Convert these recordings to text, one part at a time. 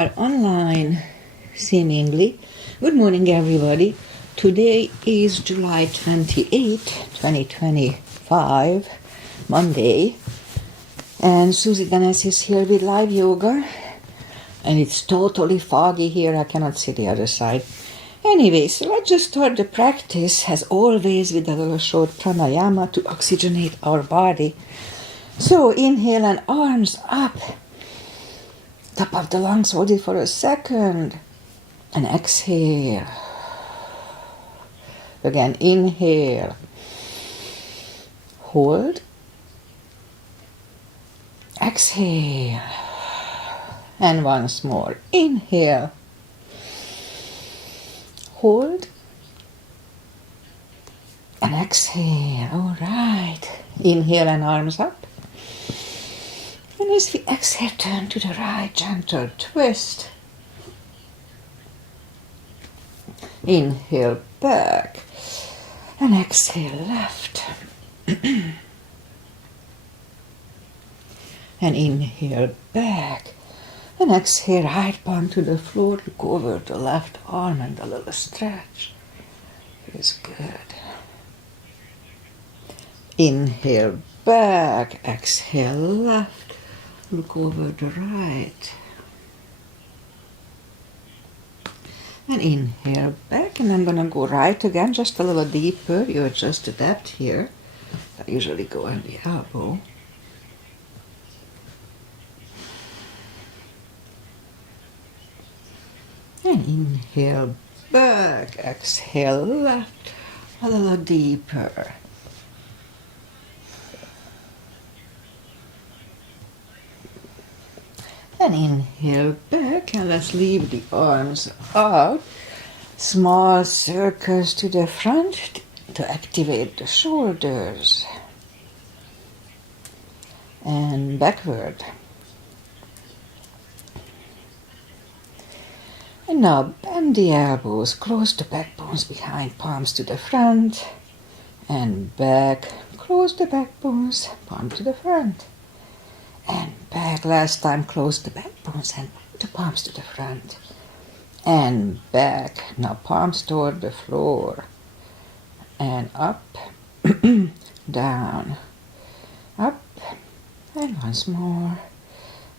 Are online, seemingly. Good morning, everybody. Today is July 28, 2025, Monday, and Susie Ganes is here with live yoga, and it's totally foggy here. I cannot see the other side. Anyway, so let's just start the practice, as always, with a little short pranayama to oxygenate our body. So inhale and arms up. Top of the lungs, hold it for a second, and exhale. Again, inhale, hold, exhale, and once more, inhale, hold, and exhale. All right, inhale and arms up. And as we exhale, turn to the right, gentle twist. Inhale back and exhale left. And inhale back and exhale right palm to the floor. Look over the left arm and a little stretch. Feels good. Inhale back, exhale left. Look over the right. And inhale back, and I'm gonna go right again, just a little deeper. You adjust the depth here. I usually go on the elbow. And inhale back, exhale left, a little deeper. And inhale back, and let's leave the arms out. Small circles to the front to activate the shoulders. And backward. And now bend the elbows, close the backbones behind, palms to the front. And back, close the backbones, palm to the front. And back, last time, close the backbones and the palms to the front. And back, now palms toward the floor. And up, down, up, and once more,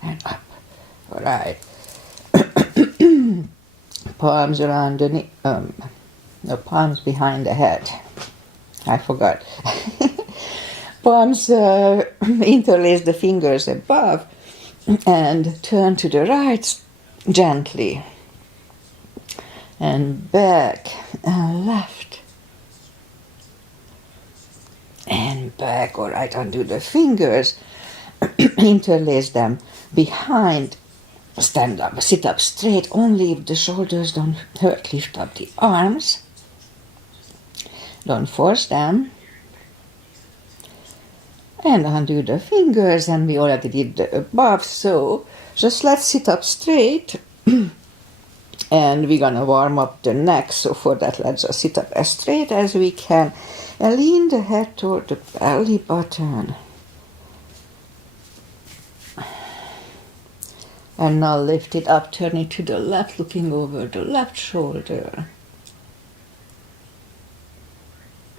and up. All right. Palms around the knee, no, palms behind the head. I forgot. Palms interlace the fingers above and turn to the right gently. And back and left. And back, all right, undo the fingers. Interlace them behind. Stand up, sit up straight, only if the shoulders don't hurt. Lift up the arms. Don't force them. And undo the fingers, and we already did the above, so just let's sit up straight. And we're gonna warm up the neck, so for that let's just sit up as straight as we can. And lean the head toward the belly button. And now lift it up, turn it to the left, looking over the left shoulder.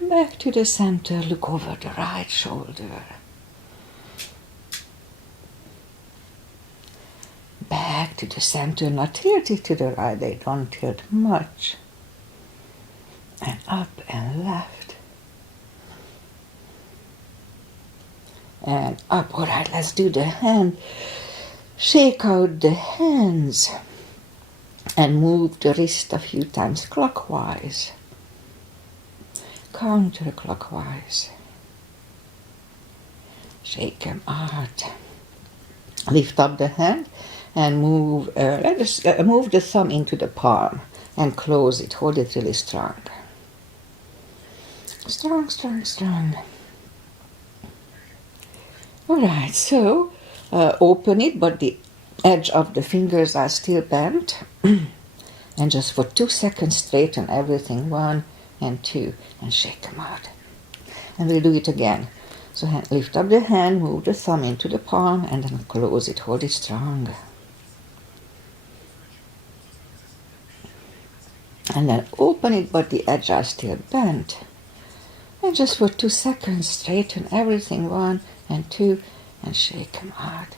Back to the center, look over the right shoulder. Back to the center, not tilted to the right, they don't tilt much. And up and left. And up, all right, let's do the hand. Shake out the hands and move the wrist a few times clockwise. Counterclockwise. Shake them out. Lift up the hand and move the thumb into the palm and close it. Hold it really strong. Strong, strong, strong. All right, so open it, but the edge of the fingers are still bent. And just for 2 seconds straighten everything. 1 and 2, and shake them out. And we'll do it again. So lift up the hand, move the thumb into the palm, and then close it. Hold it strong. And then open it, but the edge are still bent. And just for 2 seconds, straighten everything, 1 and 2, and shake them out.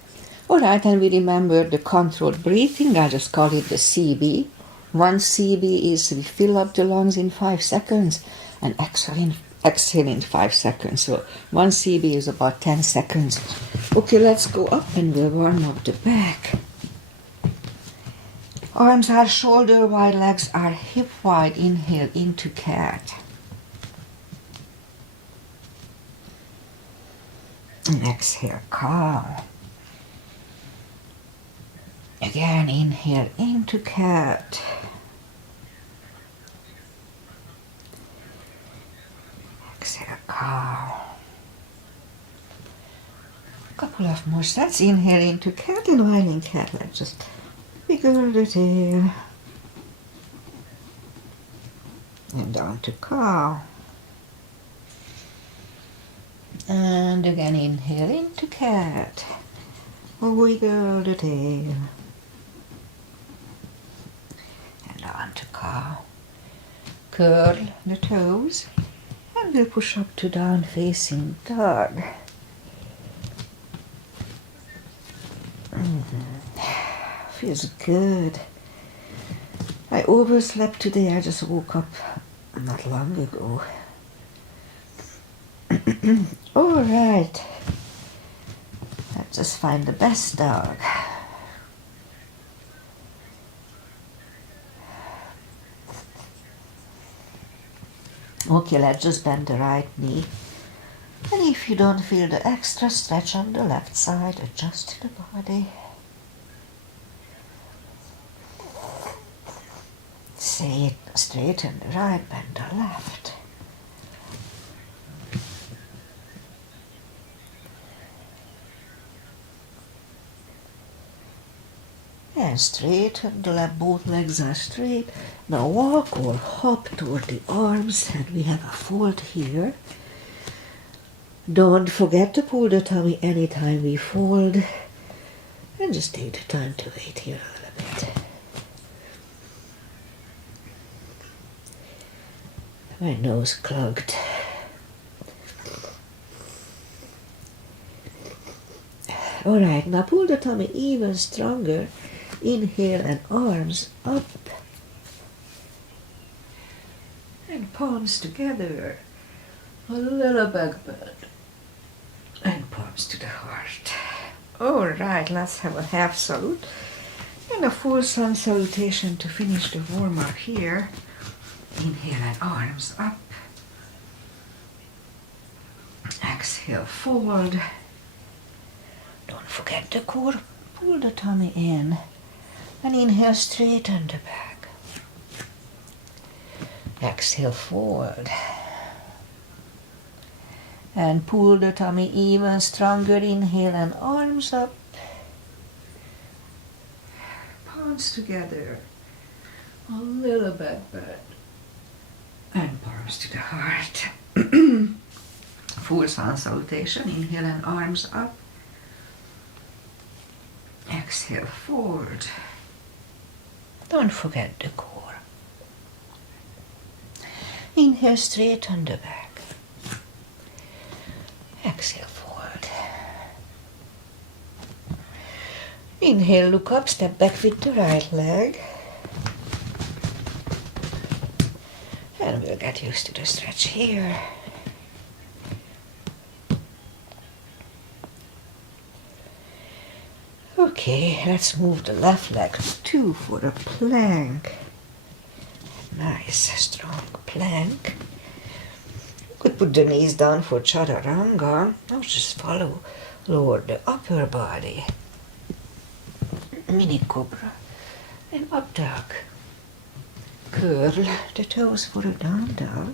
Alright, and we remember the controlled breathing. I just call it the CB. 1 CB is we fill up the lungs in 5 seconds and exhale in 5 seconds. So 1 CB is about 10 seconds. Okay, let's go up and we'll warm up the back. Arms are shoulder wide, legs are hip wide. Inhale into cat. And exhale, cow. Again, inhale into cat. Exhale, cow. Couple of more sets. Inhale into cat, and while in cat, let's just wiggle the tail. And down to cow. And again, inhale into cat. Wiggle the tail. And on to cow. Curl the toes. And we'll push up to down facing dog. Feels good. I overslept today. I just woke up not long ago. All right. Let's just find the best dog. Okay, let's just bend the right knee. And if you don't feel the extra stretch on the left side, adjust the body. Say it, straighten the right, bend the left. And straighten the left, both legs are straight. Now walk or hop toward the arms, and we have a fold here. Don't forget to pull the tummy anytime we fold. And just take the time to wait here a little bit. My nose clogged. Alright, now pull the tummy even stronger. Inhale and arms up. And palms together. A little back bend. And palms to the heart. Alright, let's have a half salute. And a full sun salutation to finish the warm-up here. Inhale and arms up. Exhale, fold. Don't forget the core. Pull the tummy in. And inhale, straighten the back. Exhale, fold. And pull the tummy even stronger. Inhale and arms up. Palms together. A little back bend. And palms to the heart. Full sun salutation. Inhale and arms up. Exhale, forward. Don't forget the core. Inhale, straighten the back. Exhale, forward. Inhale, look up, step back with the right leg. And we'll get used to the stretch here. Okay, let's move the left leg too for a plank. Nice, strong plank. You could put the knees down for chaturanga. Now just lower the upper body. Mini cobra and up dog. Curl the toes for a down dog.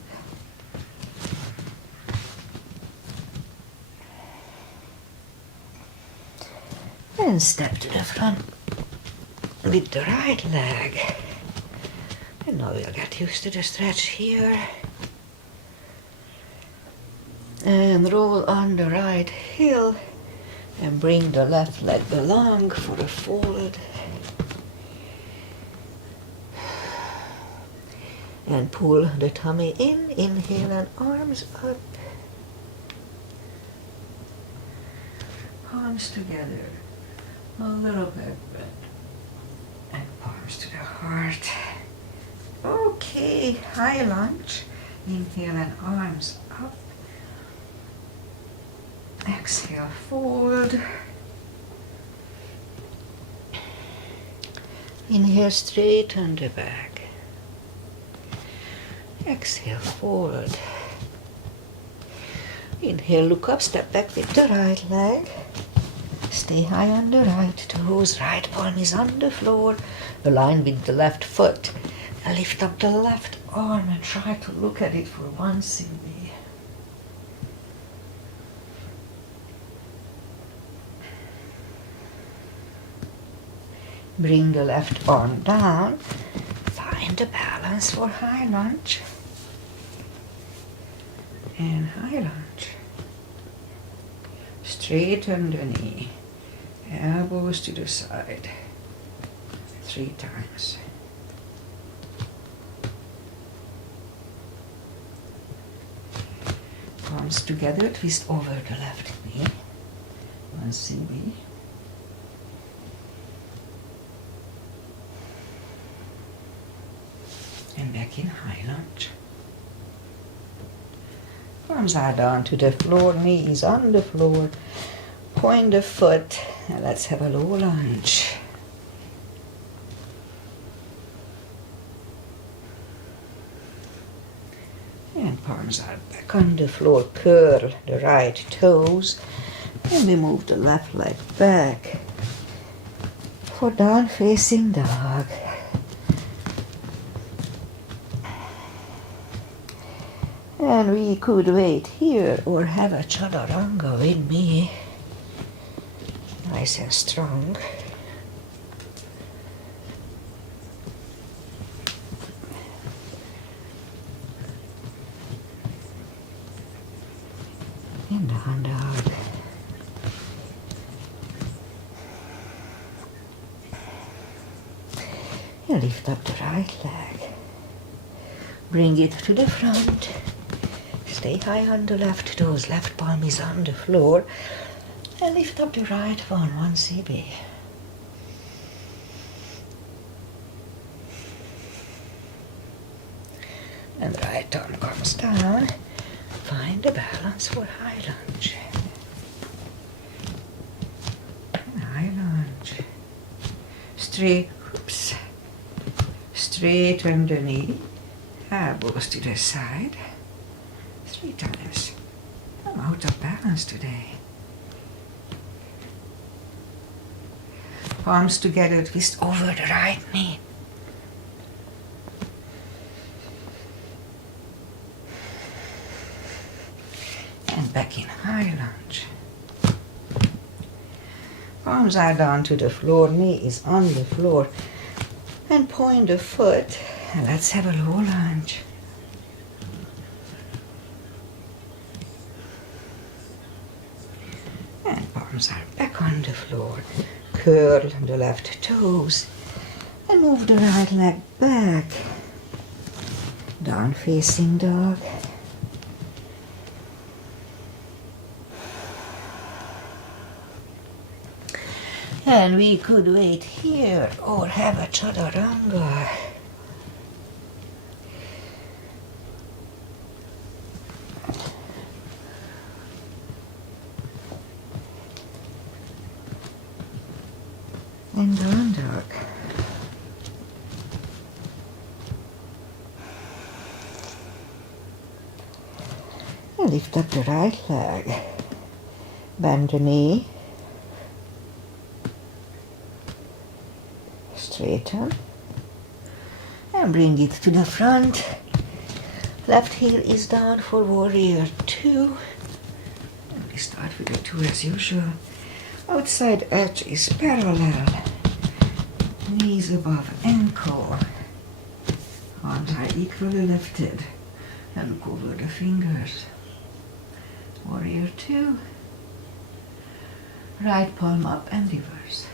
And step to the front with the right leg. And now we'll get used to the stretch here. And roll on the right heel. And bring the left leg along for a fold. And pull the tummy in, inhale and arms up. Palms together, a little bit bent. And palms to the heart. Okay, high lunge. Inhale and arms up. Exhale, fold. Inhale, straighten the back. Exhale, fold. Inhale, look up, step back with the right leg. Stay high on the right toes, right palm is on the floor. Align with the left foot. And lift up the left arm and try to look at it for once in me. Bring the left arm down. Find the balance for high lunge. And high lunge. Straighten the knee. Elbows to the side. 3 times. Palms together, twist over the left knee. 1 CB. And back in high lunge. Arms are down to the floor, knees on the floor. Point the foot, and let's have a low lunge. And palms are back on the floor, curl the right toes, and we move the left leg back for down facing dog. And we could wait here or have a chaturanga with me. Nice and strong. And down dog. And lift up the right leg. Bring it to the front. Stay high on the left toes, left palm is on the floor. And lift up the right one, 1 CB. And the right arm comes down. Find the balance for high lunge. And high lunge. Straighten the knee. Elbows to the side. 3 times. I'm out of balance today. Palms together, twist over the right knee. And back in high lunge. Palms are down to the floor, knee is on the floor. And point the foot. And let's have a low lunge. And palms are back on the floor. Curl the left toes and move the right leg back. Down facing dog. And we could wait here or have a chaturanga. And down dog. And lift up the right leg. Bend the knee. Straighten. And bring it to the front. Left heel is down for warrior 2. And we start with the 2 as usual. Outside edge is parallel. Knees above ankle. Arms are equally lifted. And look over the fingers. Warrior 2. Right palm up and reverse.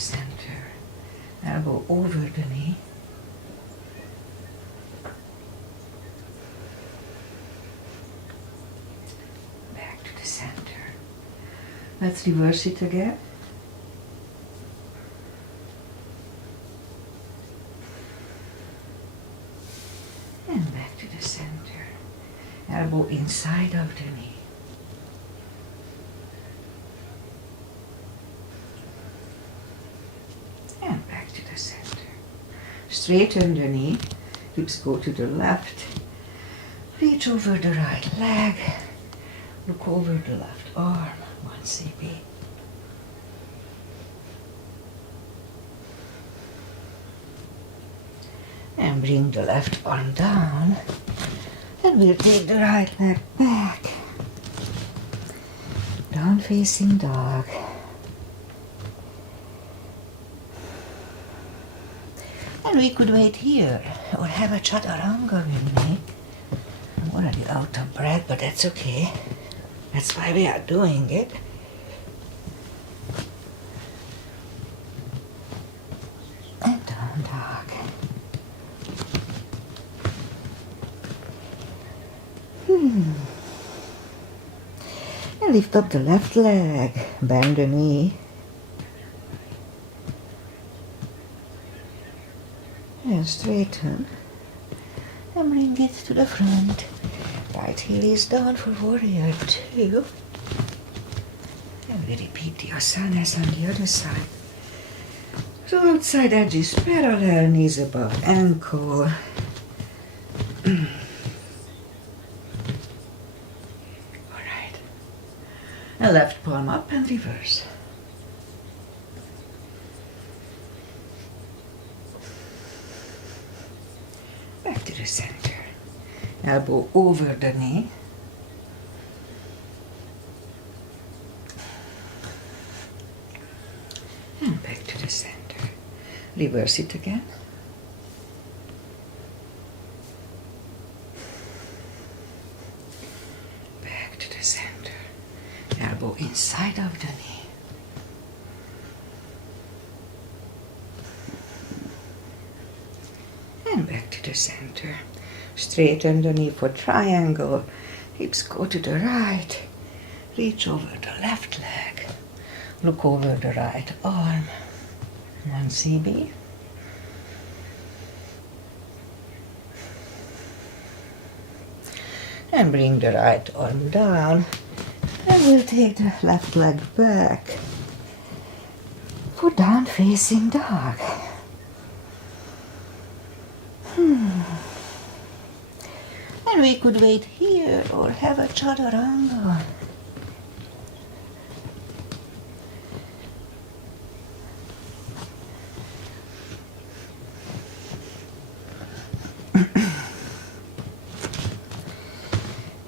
center. Elbow over the knee. Back to the center. Let's reverse it again. And back to the center. Elbow inside of the knee. And back to the center. Straighten the knee. Hips go to the left. Reach over the right leg. Look over the left arm. 1 cb. And bring the left arm down. And we'll take the right leg back. Down facing dog. And we could wait here or have a chaturanga with me. I'm already out of breath, but that's okay. That's why we are doing it. And down dog. And lift up the left leg, bend the knee. And straighten. And bring it to the front. Right heel is down for warrior 2. And we repeat the asanas on the other side. So outside edge is parallel, knees above ankle. Alright. And left palm up and reverse. Back to the center. Elbow over the knee. And back to the center. Reverse it again. Back to the center. Elbow inside of the knee. And back to the center. Straighten the knee for triangle. Hips go to the right. Reach over the left leg. Look over the right arm. 1 cb. And bring the right arm down. And we'll take the left leg back for down facing dog. And we could wait here or have a chaturanga.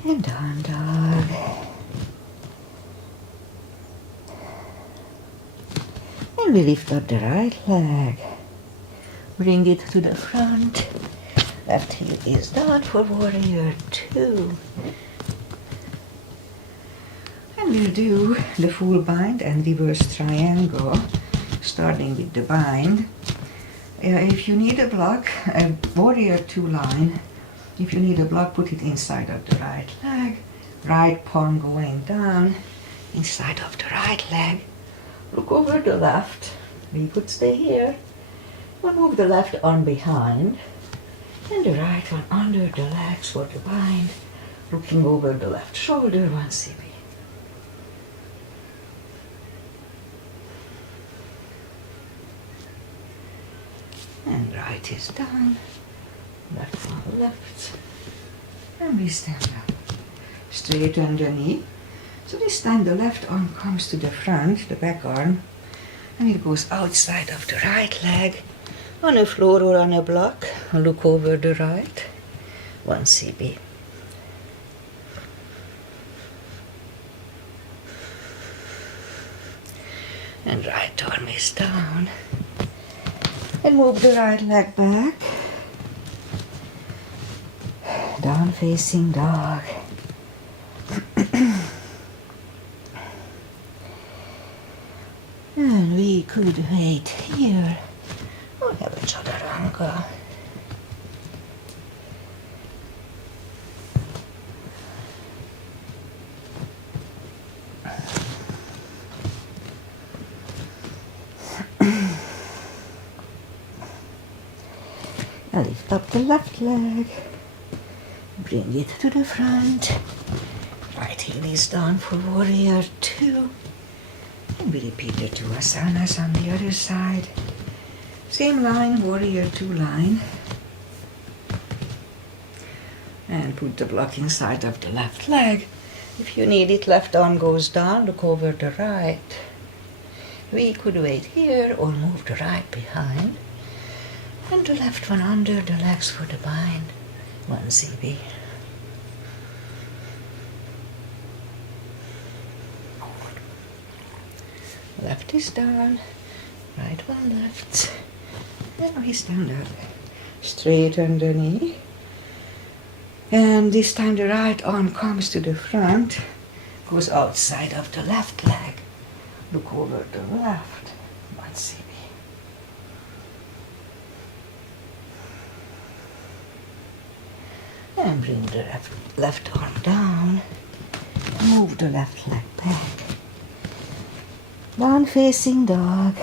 And down dog. And we lift up the right leg. Bring it to the front. Left heel is down for warrior 2. And we'll do the full bind and reverse triangle, starting with the bind. If you need a block, a warrior 2 line, if you need a block, put it inside of the right leg, right palm going down, inside of the right leg. Look over the left. We could stay here. We'll move the left arm behind and the right one under the legs for the bind, looking over the left shoulder 1 cb. And right is down, left on left, and we stand up. Straighten the knee. So this time the left arm comes to the front, the back arm, and it goes outside of the right leg, on a floor or on a block. Look over the right, 1 cb. And right arm is down. And move the right leg back. Down facing dog. And we we could wait here or have a chaturanga. And lift up the left leg, bring it to the front, right heel is down for warrior 2, and we repeat the 2 asanas on the other side. Same line, warrior 2 line, and put the block inside of the left leg. If you need it, left arm goes down, look over the right. We could wait here or move the right behind. And the left one under the legs for the bind, 1 CB. Left is down, right one left. And we stand up, straighten the knee. And this time the right arm comes to the front, goes outside of the left leg. Look over the left, 1 CB. And bring the left arm down, move the left leg back, down facing dog.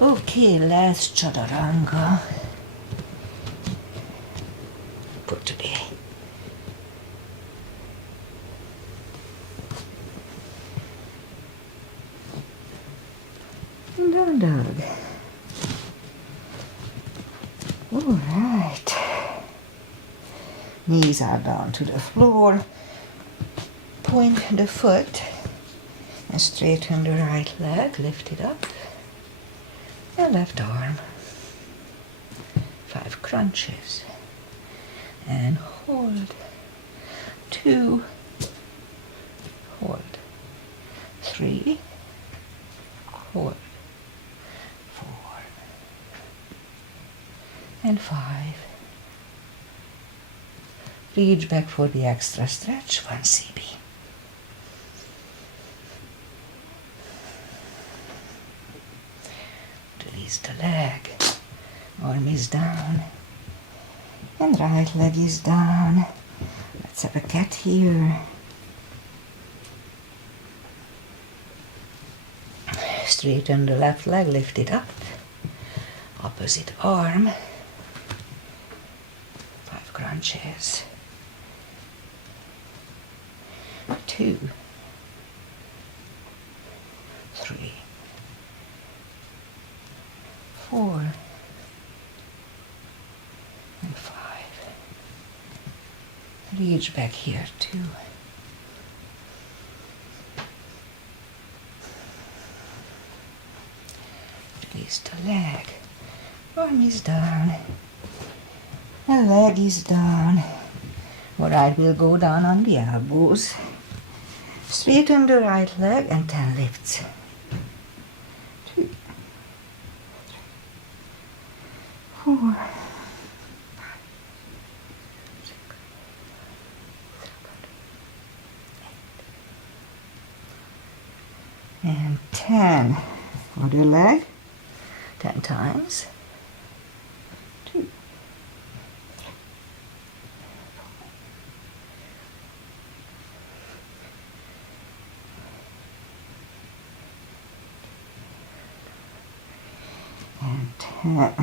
Okay, last chaturanga for today. And down dog. All right. Knees are down to the floor. Point the foot and straighten the right leg. Lift it up. And left arm. 5 crunches. And hold. 2. Hold. 3. Hold. 4. And 5. Reach back for the extra stretch, 1 CB. Release the leg, arm is down, and right leg is down. Let's have a cat here. Straighten the left leg, lift it up, opposite arm. 5 crunches. 2, 3, 4, and 5. Reach back here 2. Release the leg. Arm is down. And leg is down. Alright, we'll go down on the elbows. Straighten the right leg and 10 lifts. 2, 3, 4, 5, 6, 7, 8, and 10. Other leg. 10 times. 2, and 10.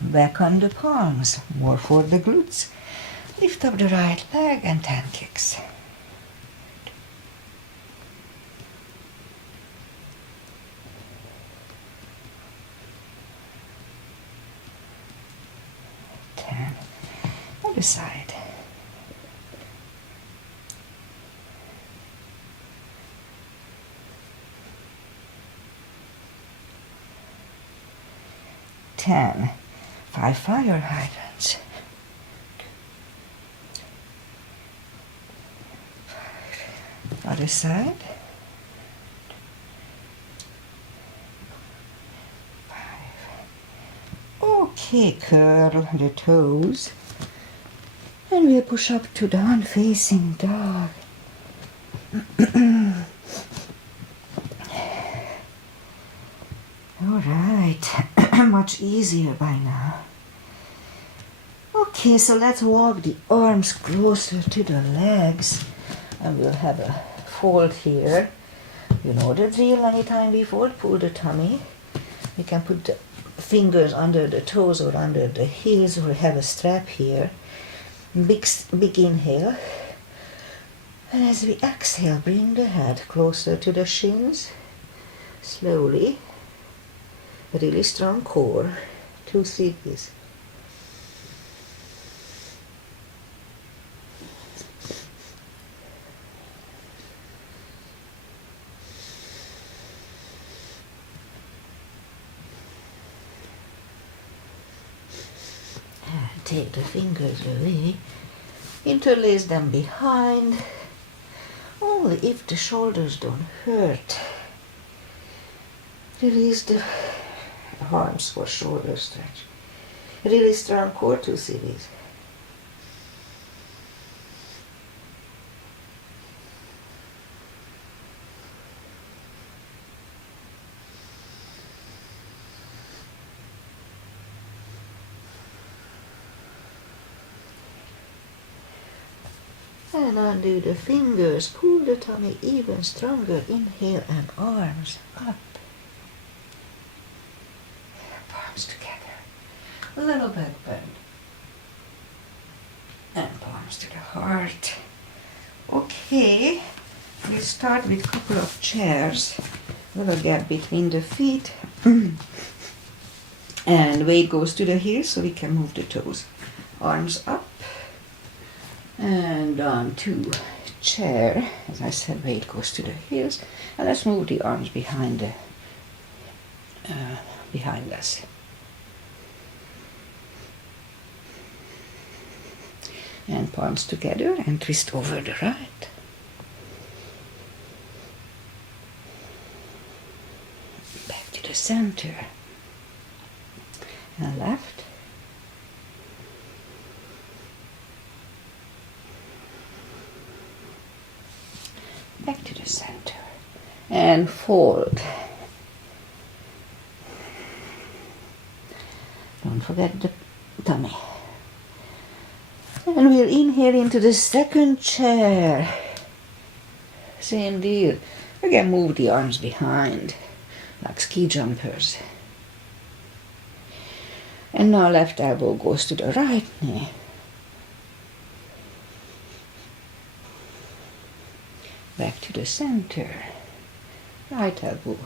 Back on the palms, more for the glutes. Lift up the right leg and 10 kicks. 10. Other side. Ten. 5 fire hydrants. 5. Other side. 5. Okay, curl the toes. And we'll push up to down facing dog. All right, much easier by now. Okay, so let's walk the arms closer to the legs, and we'll have a fold here. You know the drill. Anytime we fold, pull the tummy. You can put the fingers under the toes or under the heels, or have a strap here. Big inhale. And as we exhale, bring the head closer to the shins. Slowly. A really strong core. 2 CPs. Take the fingers away, interlace them behind, only if the shoulders don't hurt. Release the arms for shoulder stretch. Really strong core, 2 series. And undo the fingers, pull the tummy even stronger, inhale and arms up. Palms together, a little back bend. And palms to the heart. Okay, we start with a couple of chairs, a little gap between the feet. And weight goes to the heels so we can move the toes. Arms up. And on to chair. As I said, weight goes to the heels. And let's move the arms behind us. And palms together and twist over the right. Back to the center. And left. Back to the center and fold. Don't forget the tummy. And we'll inhale into the second chair. Same deal. Again, move the arms behind like ski jumpers. And now left elbow goes to the right knee. Back to the center, right elbow,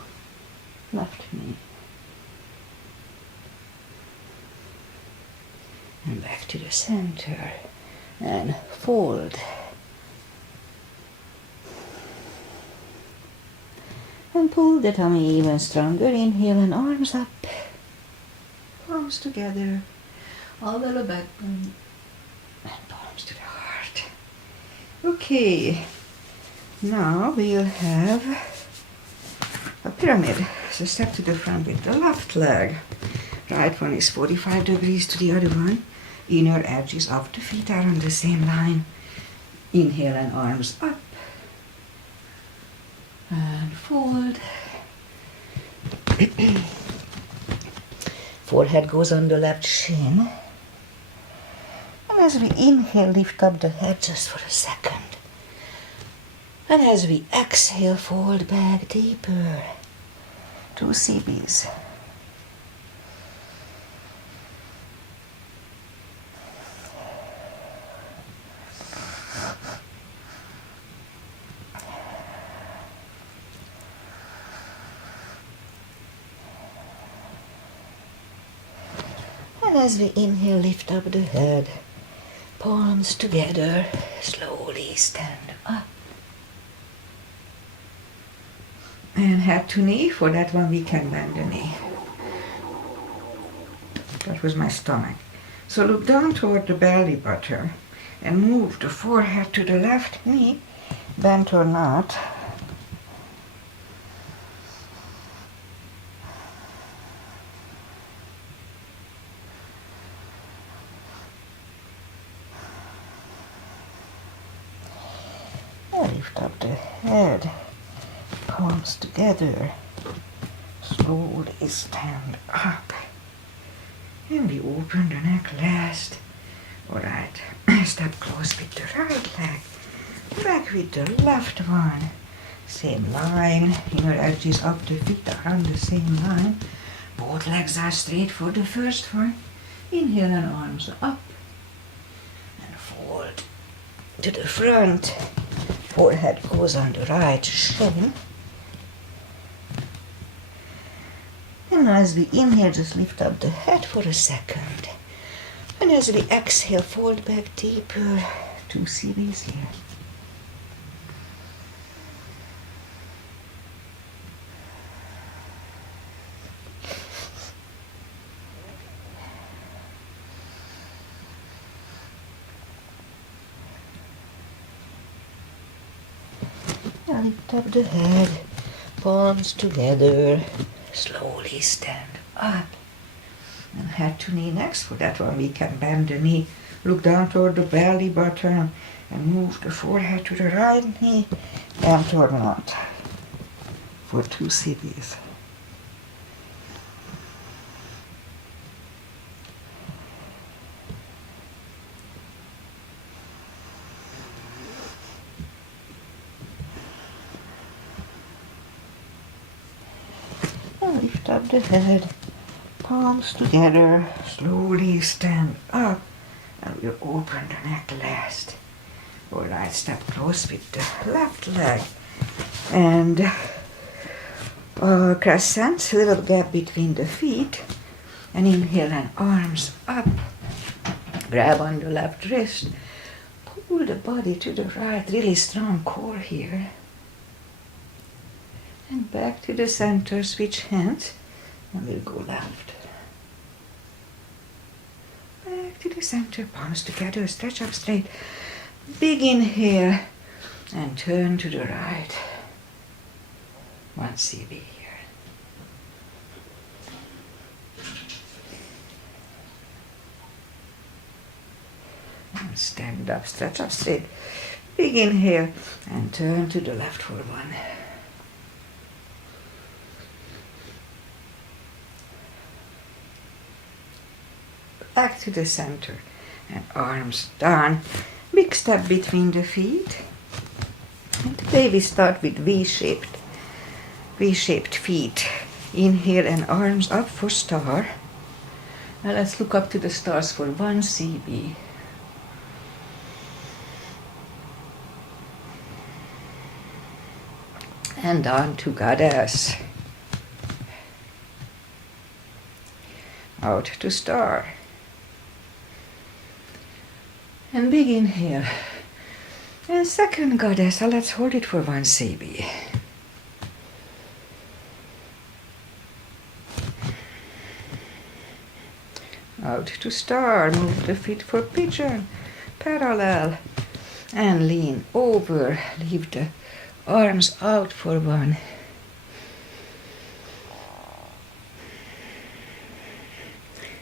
left knee. And back to the center, and fold. And pull the tummy even stronger, inhale and arms up. Palms together, a little back bend, and palms to the heart. Okay. Now we'll have a pyramid. So step to the front with the left leg. Right one is 45 degrees to the other one. Inner edges of the feet are on the same line. Inhale and arms up. And fold. Forehead goes on the left shin. And as we inhale, lift up the head just for a second. And as we exhale, fold back deeper. 2 CBs. And as we inhale, lift up the head. Palms together. Slowly stand up. And head to knee. For that one we can bend the knee. That was my stomach. So look down toward the belly button and move the forehead to the left knee, bent or not. And lift up the head, palms together, slowly stand up, and we open the neck last. Alright, step close with the right leg, back with the left one, same line, inner edges of the feet are on the same line, both legs are straight for the first one, inhale and arms up, and fold to the front, forehead goes on the right shin. And as we inhale, just lift up the head for a second. And as we exhale, fold back deeper, 2 CBs here. Now lift up the head, palms together, slowly stand up. And head to knee next. For that one we can bend the knee, look down toward the belly button, and move the forehead to the right knee, and turn on for 2 CBs. And lift up the head, palms together, slowly stand up, and we'll open the neck last. Alright, step close with the left leg, and crescent, little gap between the feet, and inhale and arms up, grab on the left wrist, pull the body to the right, really strong core here, and back to the center, switch hands, and we'll go left. Back to the center, palms together, stretch up straight. Big inhale, and turn to the right. 1 CB here. And stand up, stretch up straight. Big inhale, and turn to the left for 1. Back to the center, and arms down. Big step between the feet. And today we start with V-shaped feet. Inhale and arms up for star. Now let's look up to the stars for 1 CB. And down to goddess. Out to star. And big inhale. And second goddess, let's hold it for 1 CB. Out to star, move the feet for pigeon, parallel, and lean over, leave the arms out for 1.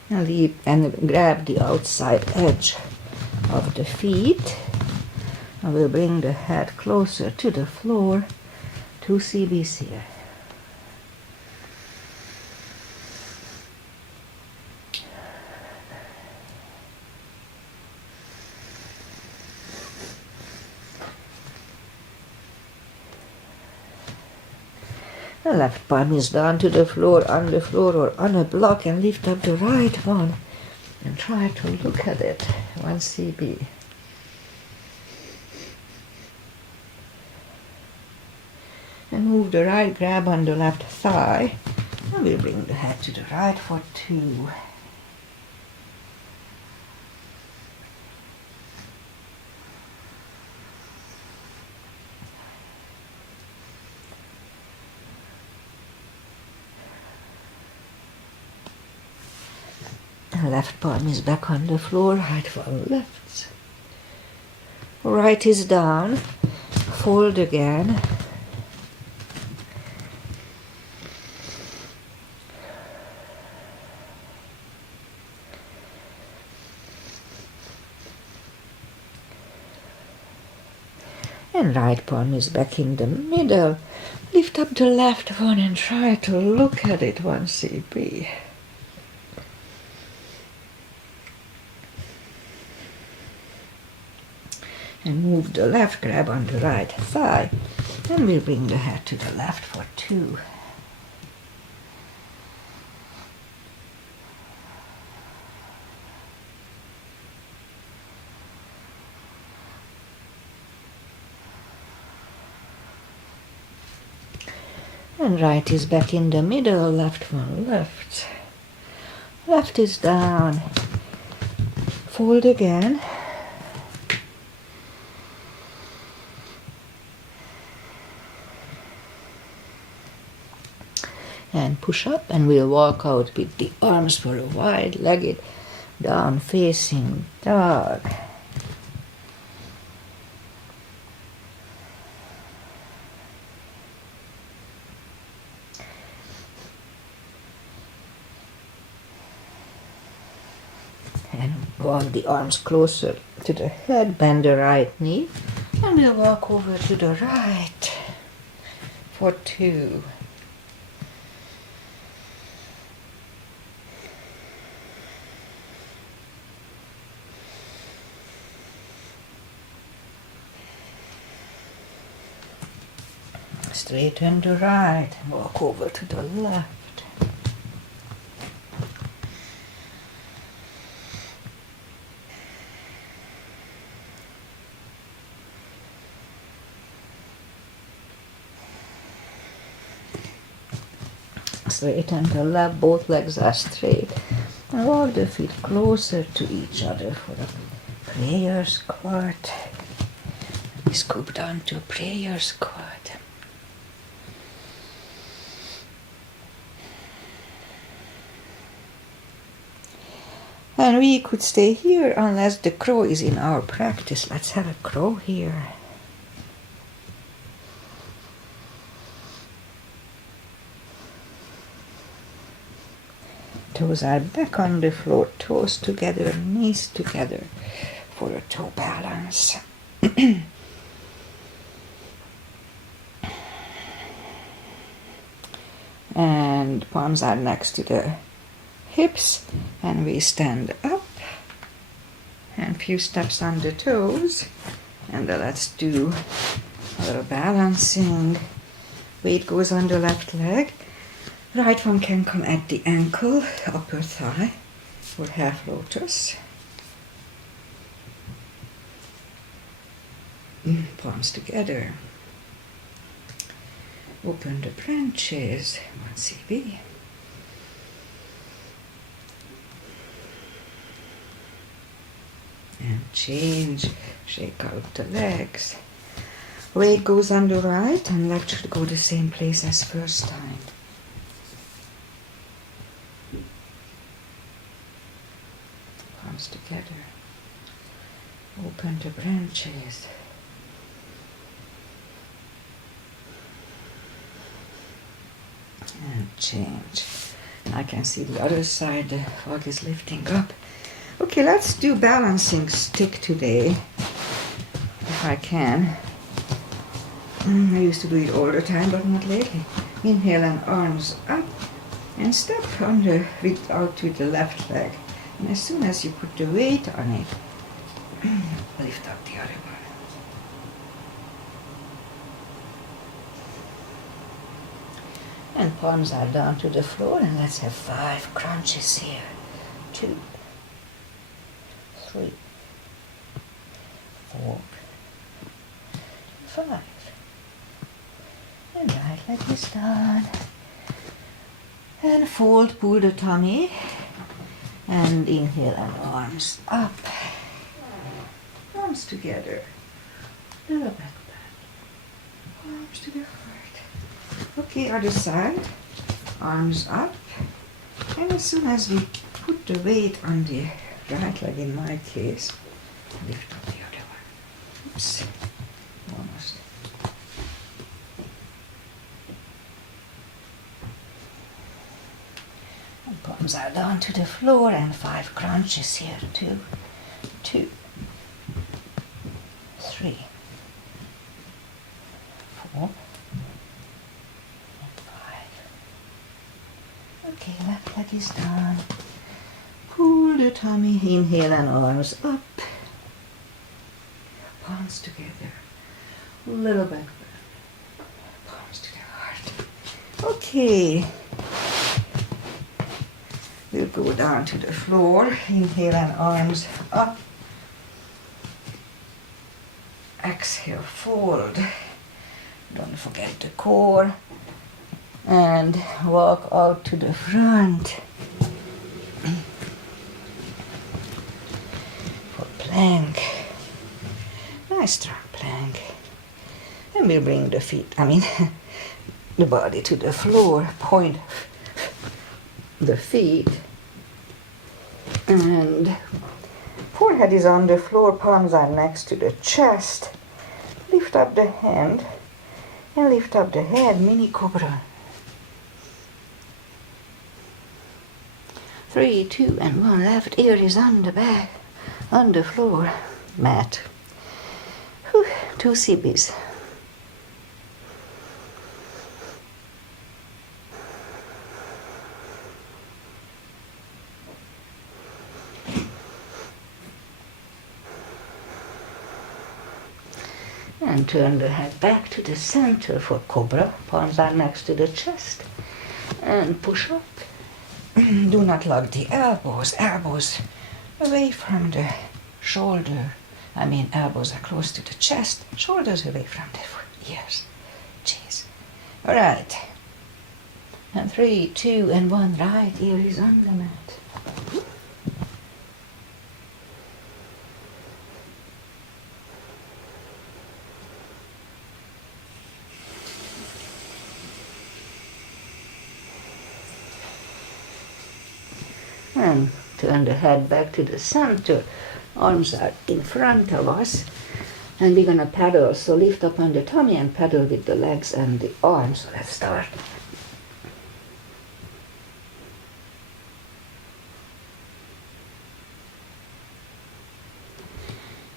Now leave and grab the outside edge of the feet. I will bring the head closer to the floor, 2 CBs here. The left palm is down to the floor, on the floor or on a block, and lift up the right one and try to look at it, 1 CB. And move the right, grab on the left thigh, and we'll bring the head to the right for 2. Left palm is back on the floor, right one left. Right is down, fold again. And right palm is back in the middle. Lift up the left one and try to look at it, 1CB. And move the left, grab on the right thigh. And we'll bring the head to the left for 2. And right is back in the middle, left one left. Left is down. Fold again. And push up, and we'll walk out with the arms for a wide-legged down facing dog. And walk the arms closer to the head, bend the right knee, and we'll walk over to the right for 2. Straighten the right, walk over to the left. Straighten the left, both legs are straight. And walk the feet closer to each other for a prayer squat. We scoop down to a prayer squat. And we could stay here unless the crow is in our practice. Let's have a crow here. Toes are back on the floor, toes together, knees together for a toe balance. And palms are next to the hips, and we stand up and a few steps on the toes, and let's do a little balancing. Weight goes on the left leg, right one can come at the ankle, upper thigh for half lotus. Palms together, open the branches, 1CB. And change, shake out the legs. Weight goes on the right, and leg should go the same place as first time. Palms together. Open the branches. And change. I can see the other side, the fog is lifting up. Okay, let's do balancing stick today, if I can. I used to do it all the time, but not lately. Inhale and arms up, and step on the out with the left leg. And as soon as you put the weight on it, lift up the other one. And palms are down to the floor, and let's have 5 crunches here. 2, 3, 4, 5. And right leg is down. And fold, pull the tummy. And inhale and arms up. Arms together. Little back bend. Arms to the heart. Okay, other side. Arms up. And as soon as we put the weight on the right leg, in my case, lift up the other one. Oops. Almost. And palms are down to the floor, and 5 crunches here. 2, 2, 3, tummy. Inhale and arms up. Palms together. A little bit. Palms to the heart. Okay. We'll go down to the floor. Inhale and arms up. Exhale, fold. Don't forget the core. And walk out to the front. For plank. Nice strong plank. And we'll bring the feet, the body to the floor. Point the feet. And forehead is on the floor, palms are next to the chest. Lift up the hand and lift up the head, mini cobra. 3, 2, and 1. Left ear is on the back, on the floor, mat. 2 CBs. And turn the head back to the center for cobra. Palms are next to the chest. And push up. Do not lock the elbows. Elbows away from the shoulder. Elbows are close to the chest. Shoulders away from the ears. Jeez. All right. And 3, 2, and 1. Right ear is on the mat. And turn the head back to the center. Arms are in front of us. And we're going to paddle. So lift up on the tummy and paddle with the legs and the arms. So let's start.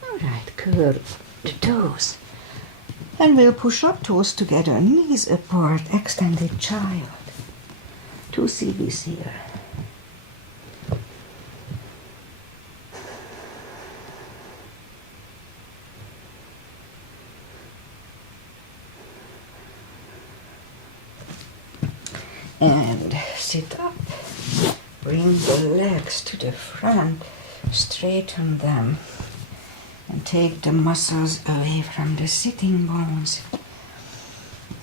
All right, curve the toes. And we'll push up, toes together, knees apart, extended child. 2 CBs here. And sit up. Bring the legs to the front. Straighten them. And take the muscles away from the sitting bones.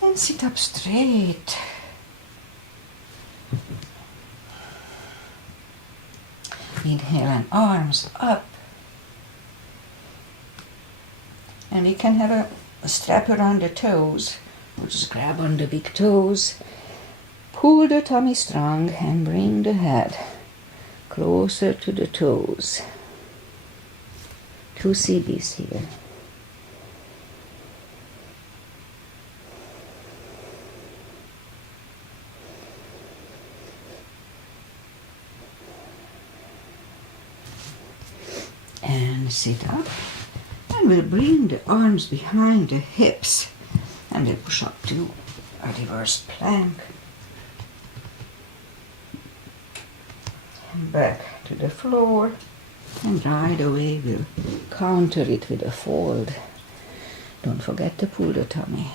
And sit up straight. Inhale and arms up. And you can have a strap around the toes. Or just grab on the big toes. Pull the tummy strong and bring the head closer to the toes. 2 CBs here. And sit up. And we'll bring the arms behind the hips. And we'll push up to a reverse plank. Back to the floor, and right away we'll counter it with a fold. Don't forget to pull the tummy.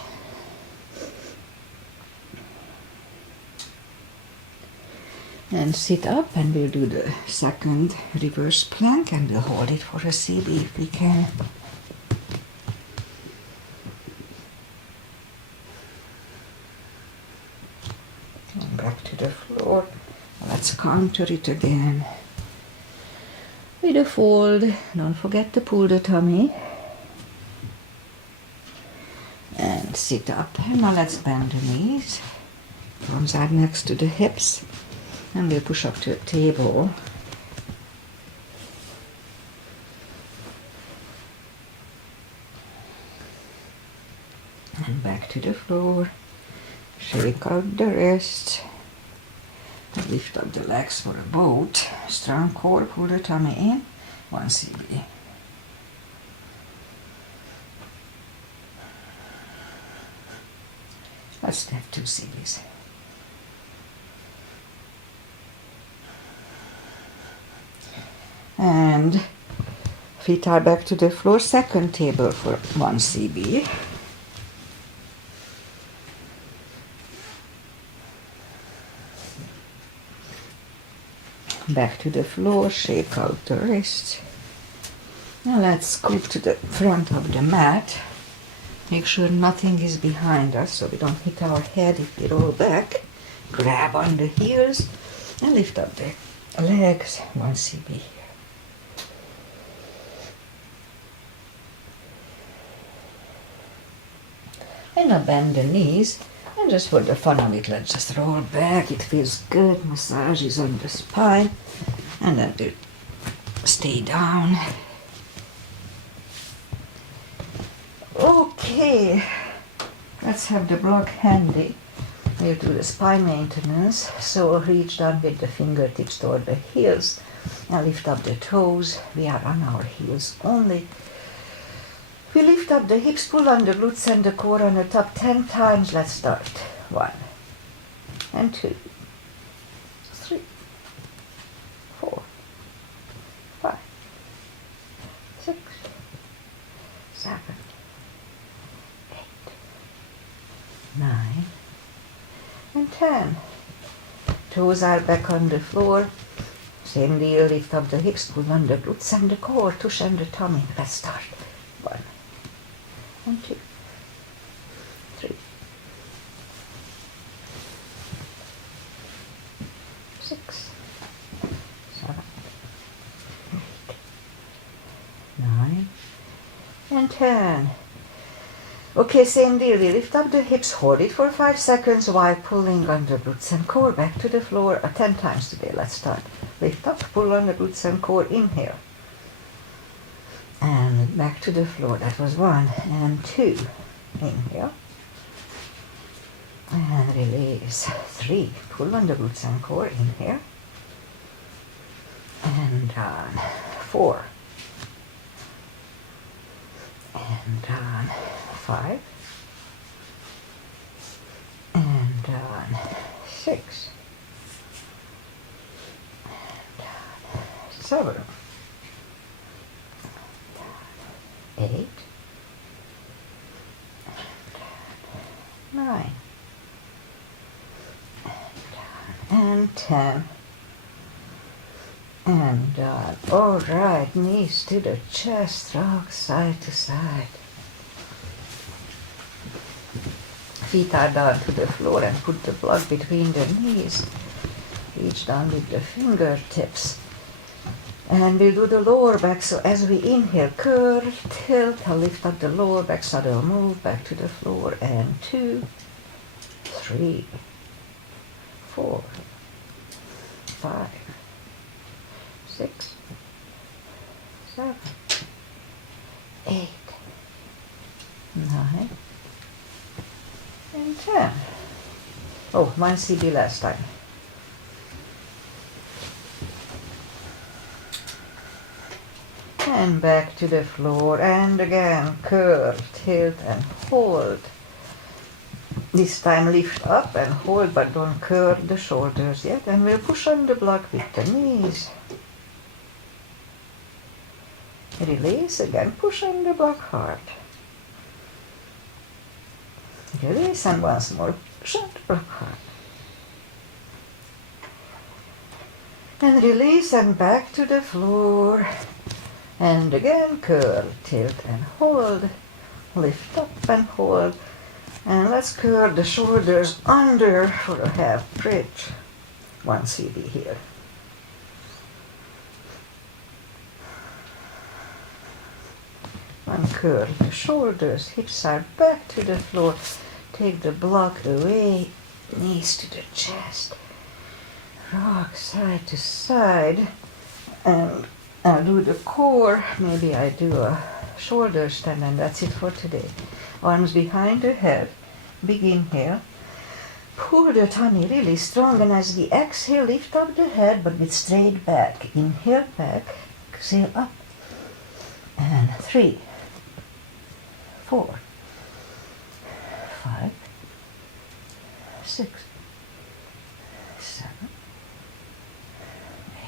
And sit up, and we'll do the second reverse plank, and we'll hold it for a CB if we can. And back to the floor. Let's counter it again. With a fold, don't forget to pull the tummy. And sit up. And now let's bend the knees. Arms are next to the hips. And we'll push up to a table. And back to the floor. Shake out the wrists. Lift up the legs for a boat. Strong core, pull the tummy in. 1 CB. Let's have 2 CBs. And feet are back to the floor. Second table for 1 CB. Back to the floor, shake out the wrists. Now let's scoot to the front of the mat. Make sure nothing is behind us so we don't hit our head if we roll back. Grab on the heels and lift up the legs. 1 CB here. And now bend the knees. And just for the fun of it, let's just roll back. It feels good. Massages on the spine. And then we'll stay down. Okay, let's have the block handy. We'll do the spine maintenance. So reach down with the fingertips toward the heels and lift up the toes. We are on our heels only. We lift up the hips, pull on the glutes and the core on the top 10 times. Let's start. 1 and 2, 3, 4, 5, 6, 7, 8, 9, and 10. Toes are back on the floor. Same deal, lift up the hips, pull on the glutes and the core, tush and the tummy. Let's start. 1 and 2, 3, 6, 7, 8, 9, and 10. Okay, same deal. We lift up the hips, hold it for 5 seconds while pulling on the glutes and core back to the floor 10 times today. Let's start. Lift up, pull on the glutes and core, inhale. And back to the floor. That was 1 and 2. Inhale. And release. 3. Pull on the glutes and core. Inhale. And down. 4. And down. 5. And down. 6. And down. 7. 8, 9, and 10, and down. All right, knees to the chest, rock side to side. Feet are down to the floor and put the block between the knees. Reach down with the fingertips. And we'll do the lower back, so as we inhale, curl, tilt, I'll lift up the lower back, saddle move back to the floor, and 2, 3, 4, 5, 6, 7, 8, 9, and 10. Oh, 1 CB last time. And back to the floor, and again, curl, tilt, and hold. This time lift up and hold, but don't curl the shoulders yet. And we'll push on the block with the knees. Release again, push on the block hard. Release, and once more, push on the block hard. And release, and back to the floor. And again, curl, tilt, and hold. Lift up and hold. And let's curl the shoulders under for a half bridge. 1 CB here. Uncurl the shoulders, hips are back to the floor. Take the block away, knees to the chest. Rock side to side. And I'll do the core. Maybe I do a shoulder stand, and that's it for today. Arms behind the head. Big inhale. Pull the tummy really strong, and as we exhale, lift up the head, but with straight back. Inhale back, exhale up. And 3, 4, 5, 6, 7, 8,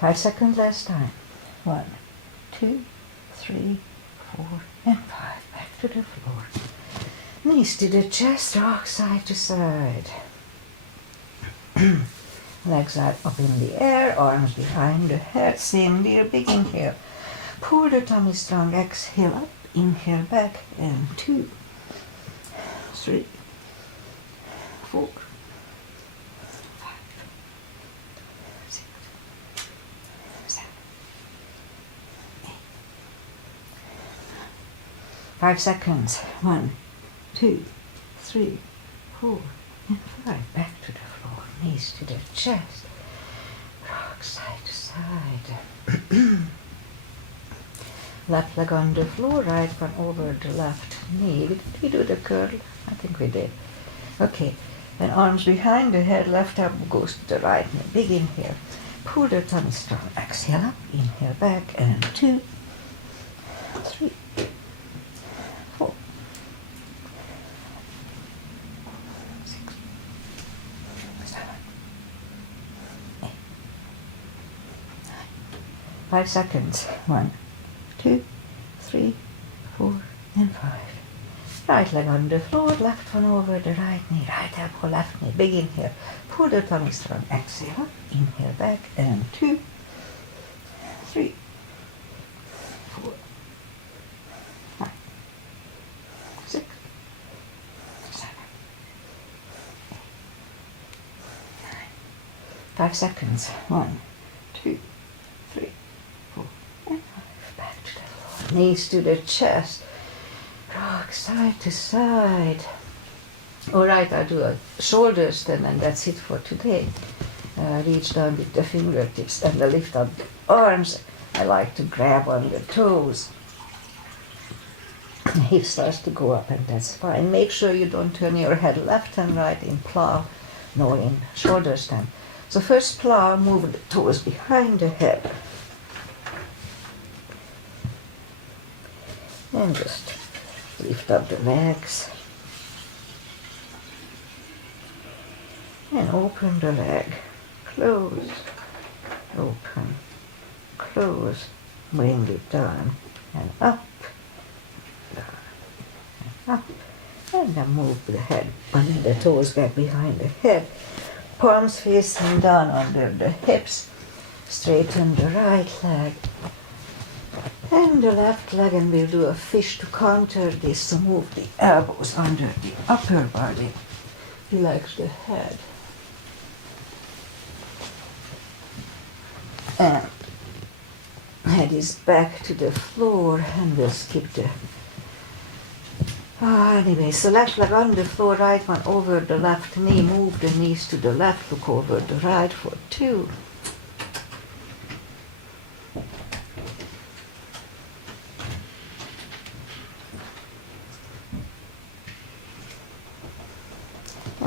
5 seconds last time. 1, 2, 3, 4, and 5. Back to the floor. Knees to the chest, rock side to side. Legs are up in the air, arms behind the head, same dear, big inhale. Pull the tummy strong, exhale up, inhale back, and 2, 3, 4, 5, 6, 7, 8. 5 seconds. 1, 2, 3, 4, and 5. Back to the floor. Knees to the chest. Rock side to side. Left leg on the floor, right one over the left knee. Did we do the curl? I think we did. Okay. And arms behind the head, left elbow goes to the right knee. Big inhale. Pull the tummy strong. Exhale up, inhale back, and 2, 3, 4, 6, 7, 8, 9. 5 seconds. 1, 2, 3, 4, and 5. Right leg on the floor, left one over the right knee, right elbow, left knee. Big inhale. Pull the tummy strong. Exhale up, inhale back, and 2, 3, 4, 5, 6, 7, 8, 9. 5 seconds. 1, 2, 3, 4, and 5. Back to the floor. Knees to the chest. Rock side to side. Alright, I'll do a shoulder stand and that's it for today. Reach down with the fingertips and lift up the arms. I like to grab on the toes. The hip starts to go up and that's fine. Make sure you don't turn your head left and right in plow nor in shoulder stand. So first plow, move the toes behind the head. And just lift up the legs. And open the leg. Close. Open. Close. Bring it down. And up. Down. And up. And then move the head under the toes back behind the head. Palms facing down under the hips. Straighten the right leg. And the left leg, and we'll do a fish to counter this, so move the elbows under the upper body, relax the head. And head is back to the floor, and we'll skip the... anyway, so left leg on the floor, right one over the left knee, move the knees to the left, look over the right for 2.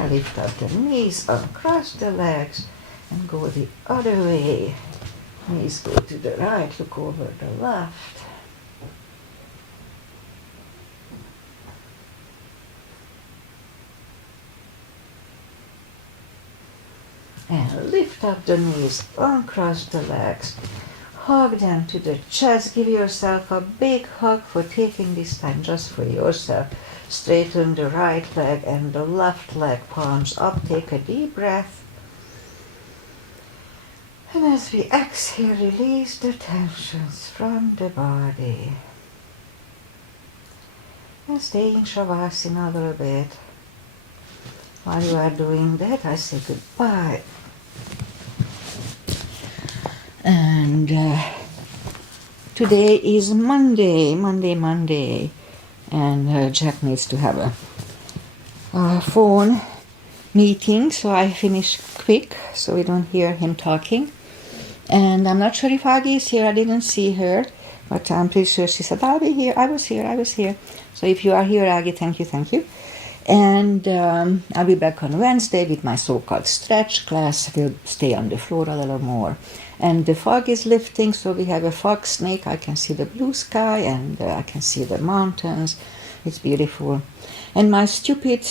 Lift up the knees, uncross the legs, and go the other way. Knees go to the right, look over the left. And lift up the knees, uncross the legs. Hug them to the chest. Give yourself a big hug for taking this time just for yourself. Straighten the right leg and the left leg, palms up. Take a deep breath. And as we exhale, release the tensions from the body. And stay in Shavasana a little bit. While you are doing that, I say goodbye. And today is Monday. And Jack needs to have a phone meeting, so I finish quick so we don't hear him talking. And I'm not sure if Aggie is here. I didn't see her, but I'm pretty sure she said, I'll be here. I was here. So if you are here, Aggie, thank you. And I'll be back on Wednesday with my so-called stretch class. We'll stay on the floor a little more. And the fog is lifting, so we have a fog snake. I can see the blue sky and I can see the mountains. It's beautiful. And my stupid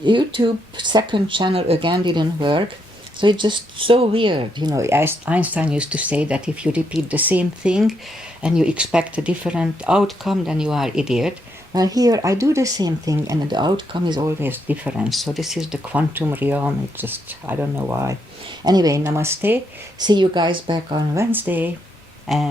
YouTube second channel again didn't work. So it's just so weird. As Einstein used to say that if you repeat the same thing and you expect a different outcome, then you are idiot. Well, here I do the same thing and the outcome is always different. So this is the quantum realm. It's just, I don't know why. Anyway, namaste. See you guys back on Wednesday. And